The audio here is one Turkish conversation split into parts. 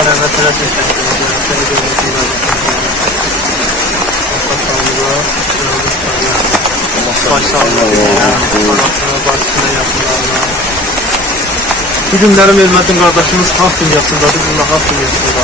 Mesela sen çəkdiniz, yəni səni görmüşsün Baş sağlığı, anasına, bacısına, yaxınlarına. Bu günləri Mehmetin qardaşımız xalq dünyasındadır, bununla xalq dünyasında.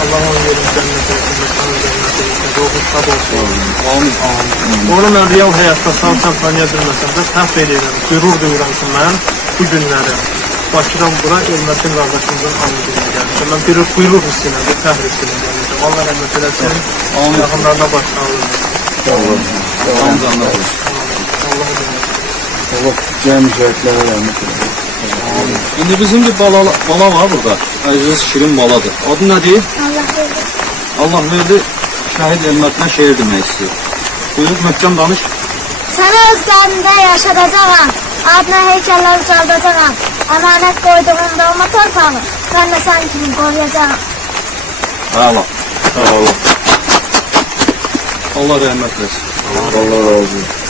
Allah onun yerini cənnət etsin, məkanı cənnət etsin, ruhu şad olsun. Amin. Amin. Onu mən real həyatda sağ tanıya bilməsəm də fəxr edirəm, qürur duyuram ki, mən bu günləri Bakıdan bura Elmətin qardaşımızın anı gününə gəlmişəm. Mən bir qürur hissi ilə, bir fəxr hissi ilə gəlmişəm. Allah rəhmət eləsin, Amin. yaxınlarına başsağlığı versin. Canlar. Allah cəmi şəhidlərə rəhmət eləsin. İndi bizim bir bala, bala var burada. Əziz Şirin baladır. Adı nədir? Allah verdi. Allah verdi. Şəhid Elmətinə şeir demək istəyir. Buyur, möhkəm danış. Səni öz qəlbində yaşadacağam. Adına heykəllər ucaldacağam. Əmanət qoyduğum doğma torpağı. Mən də sən kimi qoruyacağam. Bravo. Bravo. Allah rəhmət versin. Allah razı olsun.